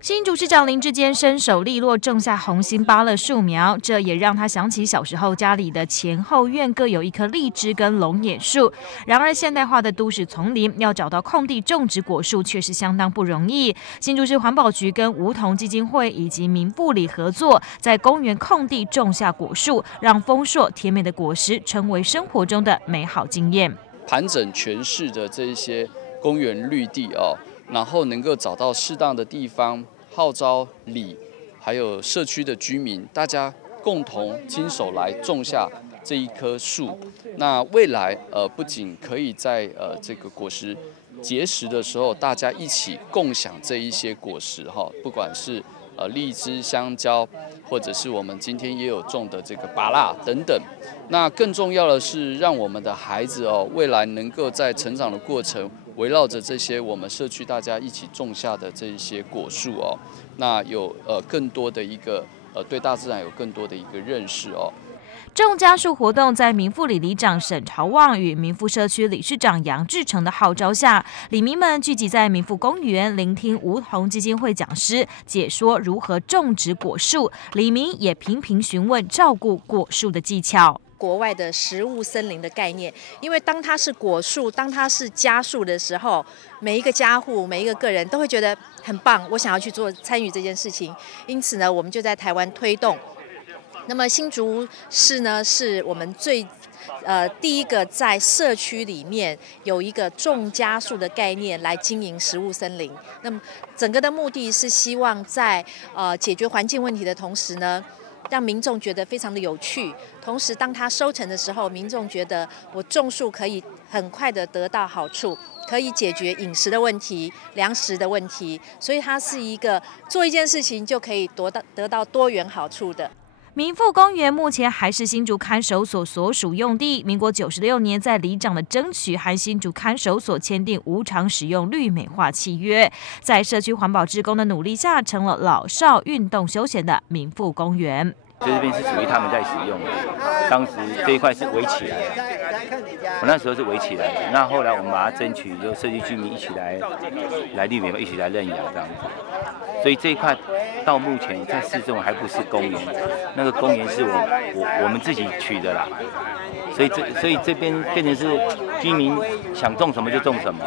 新竹市长林志坚身手利落，种下红心芭乐树苗，这也让他想起小时候家里的前后院各有一棵荔枝跟龙眼树。然而，现代化的都市丛林要找到空地种植果树，却是相当不容易。新竹市环保局跟梧桐基金会以及民富里合作，在公园空地种下果树，让丰硕甜美的果实成为生活中的美好经验。盘整全市的这一些公园绿地然后能够找到适当的地方，号召里还有社区的居民，大家共同亲手来种下这一棵树。那未来不仅可以在这个果实结实的时候，大家一起共享这一些果实不管是荔枝、香蕉，或者是我们今天也有种的这个芭乐等等。那更重要的是，让我们的孩子未来能够在成长的过程，围绕着这些我们社区大家一起种下的这一些果树那有更多的一个对大自然有更多的一个认识种家树活动在民富里里长沈朝旺与民富社区理事长杨志成的号召下，里民们聚集在民富公园，聆听梧桐基金会讲师解说如何种植果树，里民也频频询问照顾果树的技巧。国外的食物森林的概念，因为当它是果树，当它是家树的时候，每一个家户、每一个个人都会觉得很棒，我想要去参与这件事情。因此呢，我们就在台湾推动。那么新竹市呢，是我们第一个在社区里面有一个种家树的概念来经营食物森林。那么整个的目的是希望在解决环境问题的同时呢，让民众觉得非常的有趣，同时当它收成的时候，民众觉得我种树可以很快的得到好处，可以解决饮食的问题、粮食的问题，所以它是一个做一件事情就可以得到多元好处的。民富公园目前还是新竹看守所所属用地。民国96年，在里长的争取和新竹看守所签订无偿使用绿美化契约，在社区环保志工的努力下，成了老少运动休闲的民富公园。这边是属于他们在使用的，当时这一块是围起来的，我那时候是围起来的。那后来我们把它争取，就社区居民一起来绿美，一起来认养这样子。所以这一块到目前在市政还不是公园，那个公园是我们自己取的啦。所以这边变成是居民想种什么就种什么。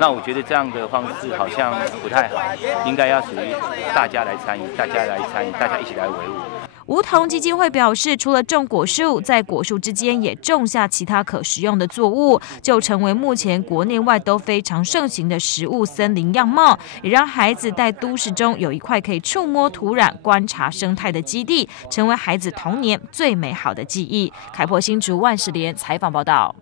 那我觉得这样的方式好像不太好，应该要属于大家来参与，大家一起来维护。梧桐基金会表示，除了种果树，在果树之间也种下其他可食用的作物，就成为目前国内外都非常盛行的食物森林样貌，也让孩子在都市中有一块可以触摸土壤、观察生态的基地，成为孩子童年最美好的记忆。凯擘新竹万世莲采访报道。